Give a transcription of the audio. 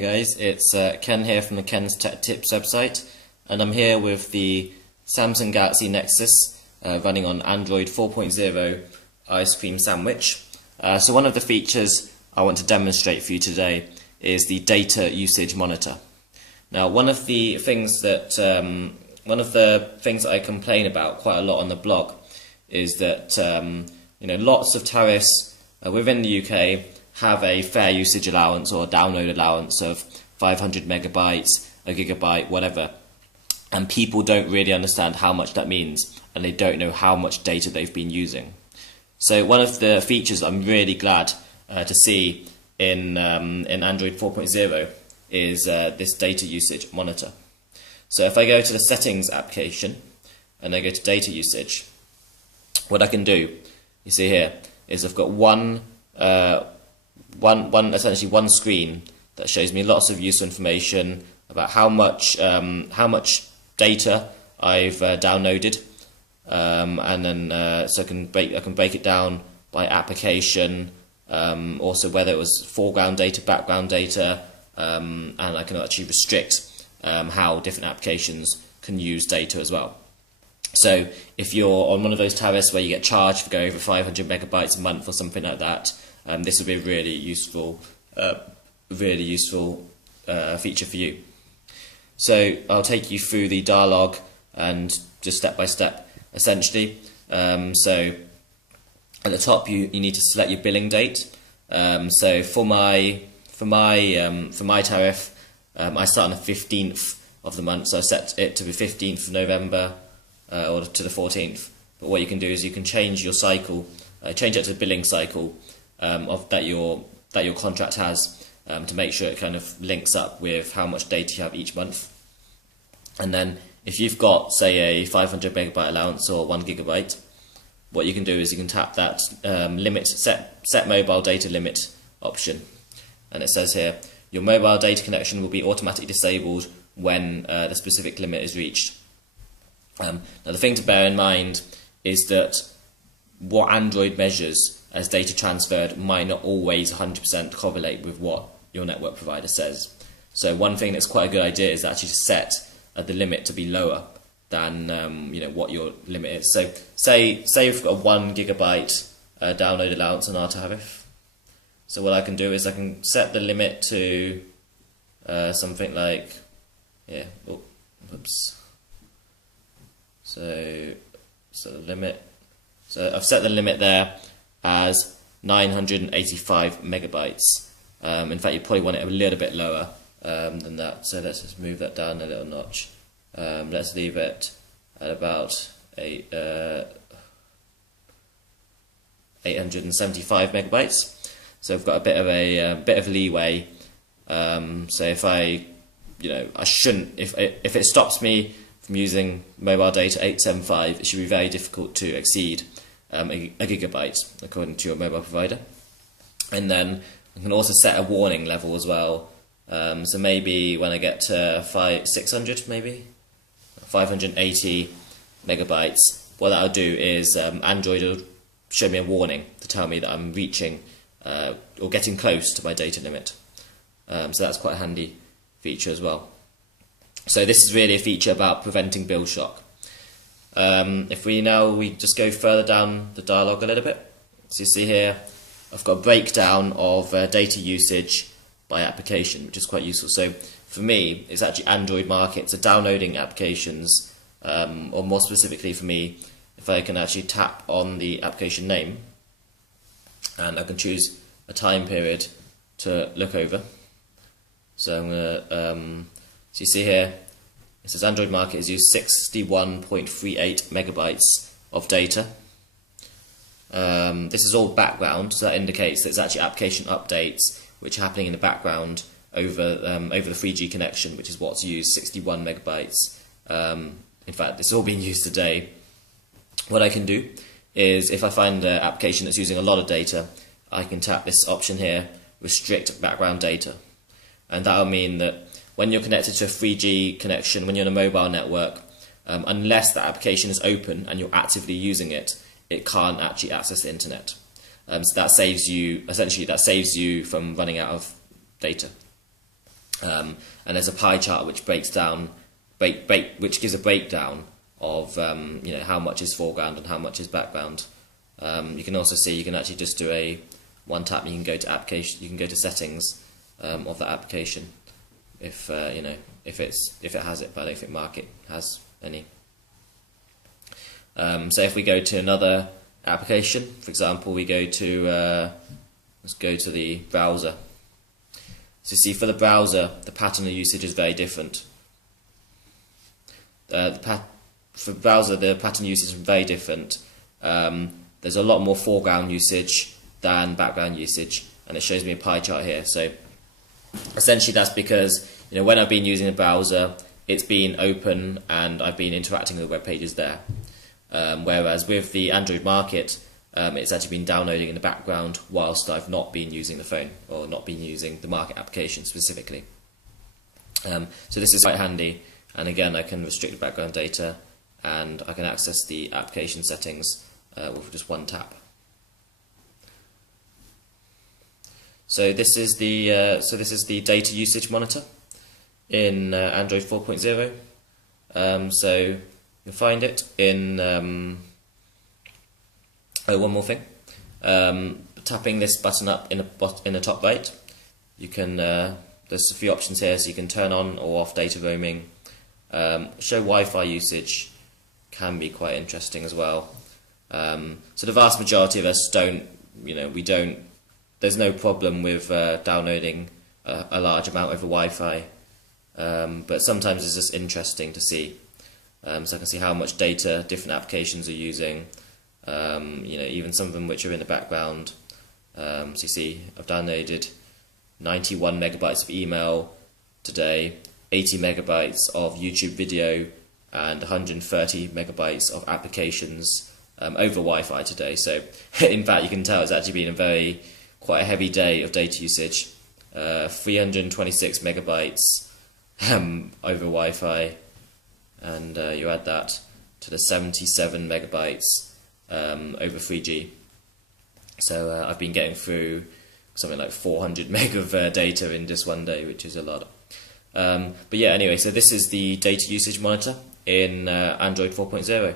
Hey guys, it's Ken here from the Ken's Tech Tips website, and I'm here with the Samsung Galaxy Nexus running on Android 4.0 Ice Cream Sandwich. So one of the features I want to demonstrate for you today is the data usage monitor. Now, one of the things that I complain about quite a lot on the blog is that lots of tariffs within the UK have a fair usage allowance or download allowance of 500 megabytes, a gigabyte, whatever, and people don't really understand how much that means, and they don't know how much data they've been using. So one of the features I'm really glad to see in Android 4.0 is this data usage monitor. So if I go to the settings application and I go to data usage, what I can do, you see here, is I've got essentially one screen that shows me lots of useful information about how much data I've downloaded, and then so I can break it down by application, also whether it was foreground data, background data, and I can actually restrict how different applications can use data as well. So if you're on one of those tariffs where you get charged for going over 500 megabytes a month or something like that, this would be a really useful feature for you. So I'll take you through the dialog and just step by step, essentially. So at the top, you need to select your billing date. So for my tariff, I start on the 15th of the month, so I set it to the 15th of November or to the 14th. But what you can do is you can change your cycle, change it to the billing cycle that your contract has, to make sure it kind of links up with how much data you have each month. And then if you've got, say, a 500 megabyte allowance or 1 gigabyte, what you can do is you can tap that set mobile data limit option, and it says here your mobile data connection will be automatically disabled when the specific limit is reached. Now the thing to bear in mind is that what Android measures as data transferred might not always 100% correlate with what your network provider says. So one thing that's quite a good idea is actually to set the limit to be lower than what your limit is. So say we've got a 1 gigabyte download allowance on our tariff. So what I can do is I can set the limit to something like, So the limit. So I've set the limit there as 985 megabytes. In fact, you probably want it a little bit lower than that. So let's just move that down a little notch. Let's leave it at about 875 megabytes. So I've got a bit of leeway. So if I shouldn't, if it stops me from using mobile data 875, it should be very difficult to exceed a gigabyte according to your mobile provider. And then I can also set a warning level as well. So maybe when I get to 580 megabytes, what that'll do is Android will show me a warning to tell me that I'm reaching or getting close to my data limit. So that's quite a handy feature as well. So this is really a feature about preventing bill shock. If we just go further down the dialog a little bit, so you see here I've got a breakdown of data usage by application, which is quite useful. So for me, it's actually Android Market, so downloading applications, or more specifically for me, if I can actually tap on the application name, and I can choose a time period to look over. So I'm going to, so you see here, it says Android Market has used 61.38 megabytes of data. This is all background, so that indicates that it's actually application updates which are happening in the background over the 3G connection, which is what's used 61 megabytes. In fact, it's all being used today. What I can do is, if I find an application that's using a lot of data, I can tap this option here, restrict background data. And that will mean that when you're connected to a 3G connection, when you're on a mobile network, unless that application is open and you're actively using it, it can't actually access the internet. So that saves you from running out of data. and there's a pie chart which breaks down, which gives a breakdown of how much is foreground and how much is background. You can also see you can actually just do a one tap. You can go to application. You can go to settings of the application if if it has it, but I don't think Market has any. So if we go to another application, for example, we go to let's go to the browser. So you see, for the browser, the pattern of usage is very different. For browser, the pattern usage is very different. There's a lot more foreground usage than background usage, and it shows me a pie chart here. So essentially, that's because when I've been using the browser, it's been open and I've been interacting with web pages there. Whereas with the Android Market, it's actually been downloading in the background whilst I've not been using the phone or not been using the Market application specifically. So this is quite handy, and again I can restrict the background data and I can access the application settings with just one tap. So this is the data usage monitor in Android 4.0. So you'll find it in one more thing. Tapping this button up in the top right, you can there's a few options here, so you can turn on or off data roaming. Show Wi-Fi usage can be quite interesting as well. So the vast majority of us don't, there's no problem with downloading a large amount over Wi-Fi, but sometimes it's just interesting to see. So I can see how much data different applications are using, even some of them which are in the background. So you see, I've downloaded 91 megabytes of email today, 80 megabytes of YouTube video, and 130 megabytes of applications over Wi-Fi today. So in fact, you can tell it's actually been quite a heavy day of data usage. 326 megabytes over Wi-Fi, and you add that to the 77 megabytes over 3G. So I've been getting through something like 400 meg of data in just one day, which is a lot. But yeah, anyway, so this is the data usage monitor in Android 4.0.